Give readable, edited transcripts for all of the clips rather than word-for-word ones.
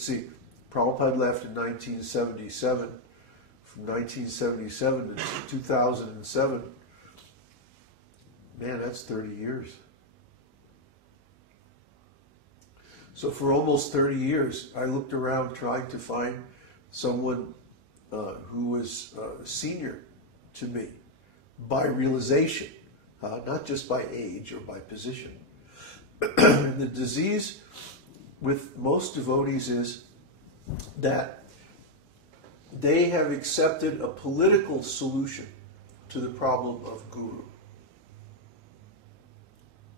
let's see, Prabhupada left in 1977. From 1977 to 2007, man, that's 30 years. So for almost 30 years, I looked around trying to find someone who was senior to me by realization, not just by age or by position. The disease with most devotees is that they have accepted a political solution to the problem of guru.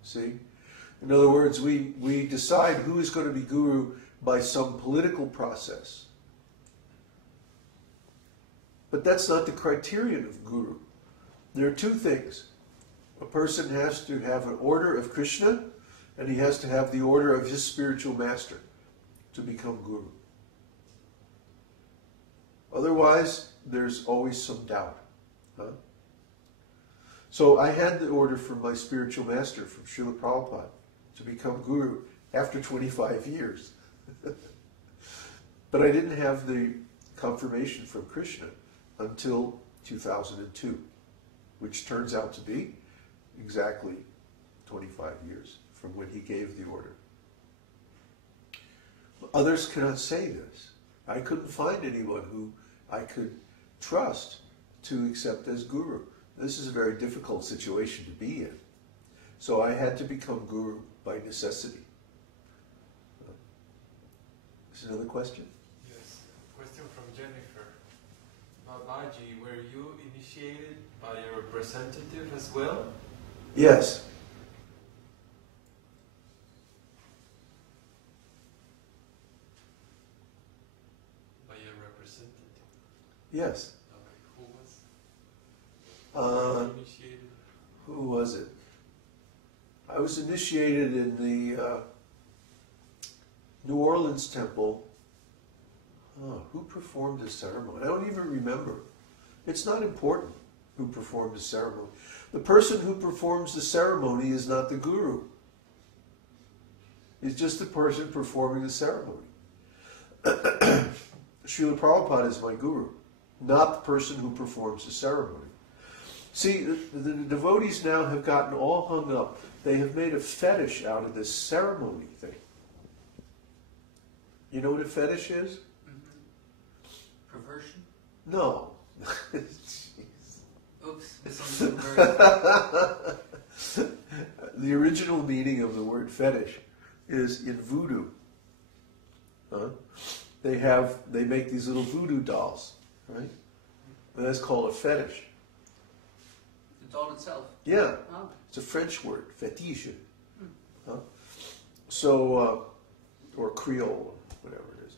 See? In other words, we decide who is going to be guru by some political process. But that's not the criterion of guru. There are two things. A person has to have an order of Krishna, and he has to have the order of his spiritual master to become guru. Otherwise, there's always some doubt. So I had the order from my spiritual master, from Srila Prabhupada, to become guru after 25 years. But I didn't have the confirmation from Krishna until 2002, which turns out to be exactly 25 years from when he gave the order. Others cannot say this. I couldn't find anyone who I could trust to accept as guru. This is a very difficult situation to be in. So I had to become guru by necessity. Is another question? Yes. Question from Jennifer. Babaji, were you initiated by a representative as well? Yes. Yes. Who was it? I was initiated in the New Orleans temple. Who performed the ceremony? I don't even remember. It's not important who performed the ceremony. The person who performs the ceremony is not the guru. He's just the person performing the ceremony. Srila Prabhupada is my guru, not the person who performs the ceremony. See, the devotees now have gotten all hung up. They have made a fetish out of this ceremony thing. You know what a fetish is? Perversion? No. Oops. The original meaning of the word fetish is in voodoo. They make these little voodoo dolls, right? And that's called a fetish. The doll itself? Yeah. Oh. It's a French word, fétiche. So, or Creole, whatever it is.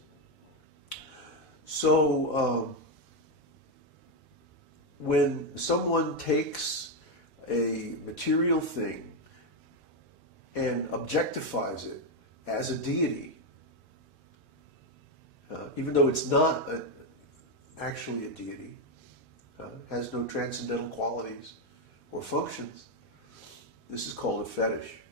So, when someone takes a material thing and objectifies it as a deity, even though it's not actually a deity, has no transcendental qualities or functions, this is called a fetish.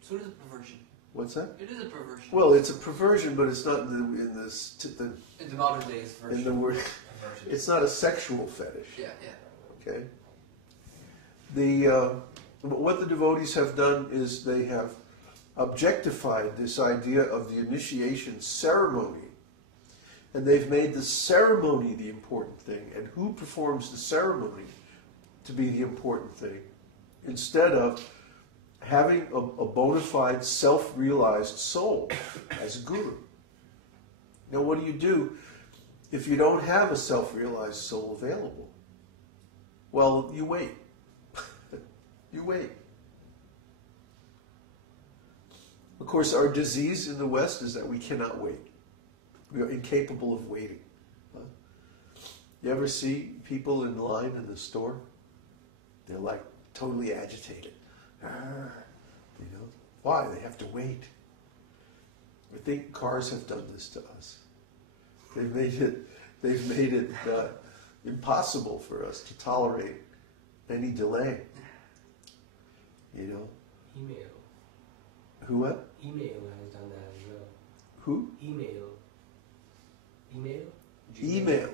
So it is a perversion. What's that? It is a perversion. Well, it's a perversion, but it's not in the modern days version. In the word, it's not a sexual fetish. Yeah, yeah. Okay. What the devotees have done is they have objectified this idea of the initiation ceremony, and they've made the ceremony the important thing, and who performs the ceremony to be the important thing, instead of having a bona fide self-realized soul as a guru. Now, what do you do if you don't have a self-realized soul available? Well, you wait. You wait. Of course, our disease in the West is that we cannot wait. We are incapable of waiting. You ever see people in line in the store? They're like totally agitated. You know, why? They have to wait. I think cars have done this to us. They've made it impossible for us to tolerate any delay. You know. Email. Who what? Email has done that Who? Email. Email? Email.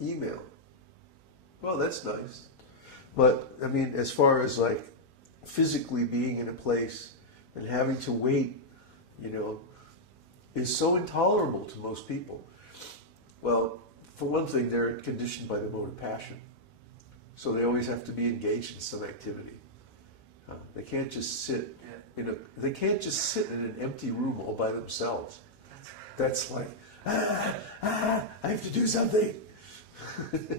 Yeah. Email. Well, that's nice. But, I mean, as far as like physically being in a place and having to wait, you know, is so intolerable to most people. Well, for one thing, they're conditioned by the mode of passion. So they always have to be engaged in some activity. They can't just sit they can't just sit in an empty room all by themselves. That's like, I have to do something.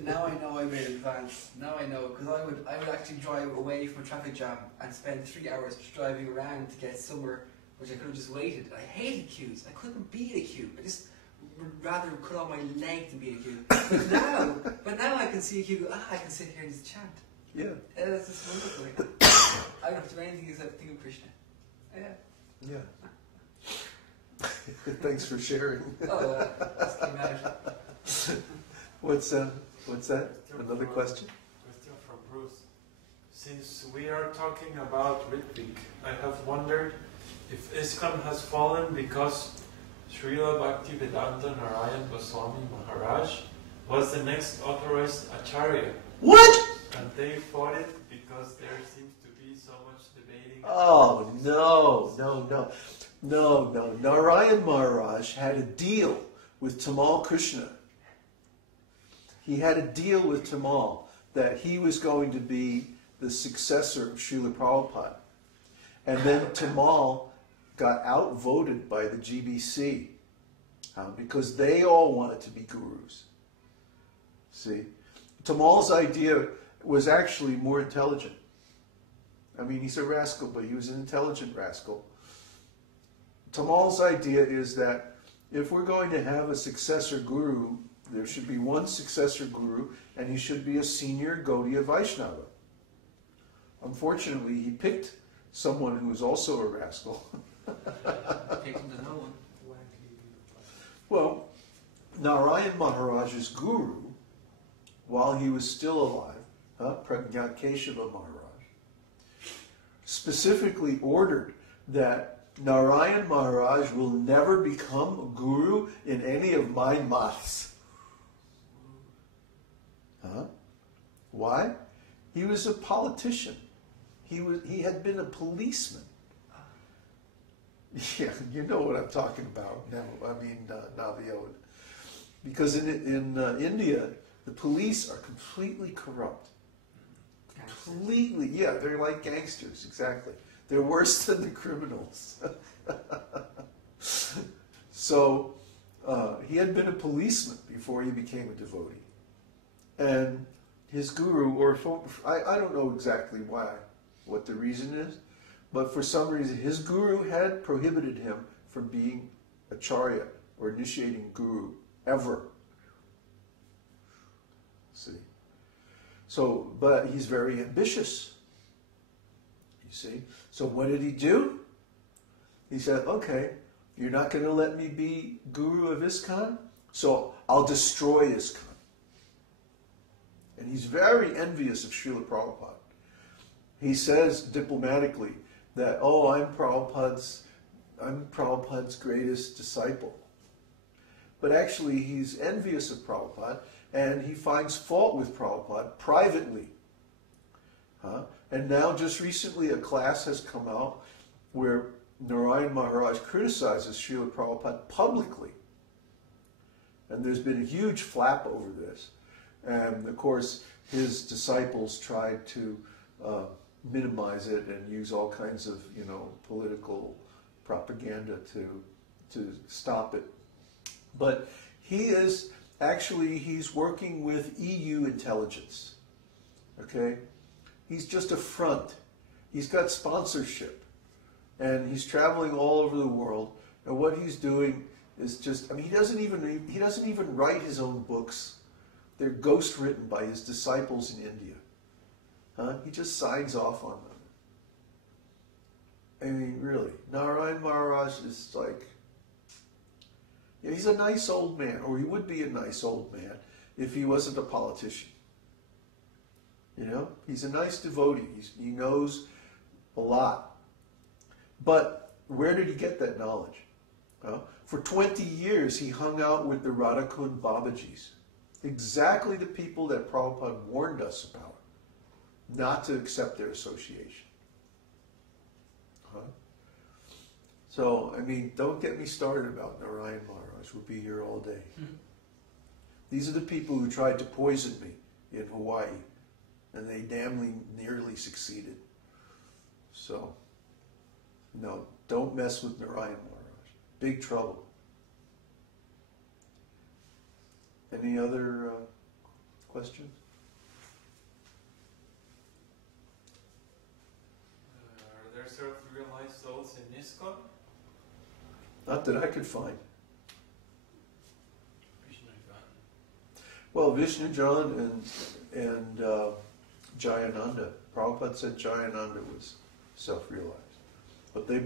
Now I know I made advance. Now I know, because I would actually drive away from a traffic jam and spend 3 hours just driving around to get somewhere which I could have just waited. I hated queues. I couldn't be in a queue. I just would rather cut off my leg than be in a queue. But now I can see a queue. I can sit here and just chant. Yeah. That's just wonderful. I don't have to do anything except think of Krishna. Yeah. Thanks for sharing. Just came out. What's that? Another question? Question from Bruce. Since we are talking about Ritvik, I have wondered if ISKCON has fallen because Srila Bhaktivedanta Narayan Goswami Maharaj was the next authorized Acharya. What? And they fought it because there seems to be so much debating. Oh, no. Narayan Maharaj had a deal with Tamal Krishna. He had a deal with Tamal that he was going to be the successor of Srila Prabhupada. And then Tamal got outvoted by the GBC because they all wanted to be gurus. See? Tamal's idea was actually more intelligent. I mean, he's a rascal, but he was an intelligent rascal. Tamal's idea is that if we're going to have a successor guru, there should be one successor guru, and he should be a senior Gaudiya Vaishnava. Unfortunately, he picked someone who was also a rascal. Picked him to no one. Well, Narayan Maharaj's guru, while he was still alive, Pragnakeshava Maharaj, specifically ordered that Narayan Maharaj will never become a guru in any of my maths. Why? He was a politician. He had been a policeman. Yeah, you know what I'm talking about now. I mean, Naviod. Because in India, the police are completely corrupt. Completely, yeah, they're like gangsters, exactly. They're worse than the criminals. So, he had been a policeman before he became a devotee. And his guru, I don't know exactly why, what the reason is, but for some reason his guru had prohibited him from being acharya or initiating guru ever. See? So, but he's very ambitious. You see? So what did he do? He said, okay, you're not going to let me be guru of ISKCON, so I'll destroy ISKCON. And he's very envious of Srila Prabhupada. He says diplomatically that, oh, I'm Prabhupada's greatest disciple. But actually he's envious of Prabhupada, and he finds fault with Prabhupada privately. And now just recently a class has come out where Narayan Maharaj criticizes Srila Prabhupada publicly. And there's been a huge flap over this. And of course, his disciples tried to minimize it and use all kinds of, political propaganda to stop it. But he's working with EU intelligence. Okay? He's just a front. He's got sponsorship. And he's traveling all over the world. And what he's doing is just, he doesn't even write his own books. They're ghost written by his disciples in India. He just signs off on them. I mean, really. Narayan Maharaj is like, he's a nice old man, or he would be a nice old man if he wasn't a politician. He's a nice devotee. He knows a lot. But where did he get that knowledge? For 20 years, he hung out with the Radhakund Babajis. Exactly the people that Prabhupada warned us about, not to accept their association. So, I mean, don't get me started about Narayan Maharaj. We'll be here all day. These are the people who tried to poison me in Hawaii, and they damnly nearly succeeded. So, no, don't mess with Narayan Maharaj. Big trouble. Any other questions? Are there self-realized souls in ISKCON? Not that I could find. Vishnu-Jan. Well, Vishnu-Jan and Jayananda. Prabhupada said Jayananda was self-realized. But they both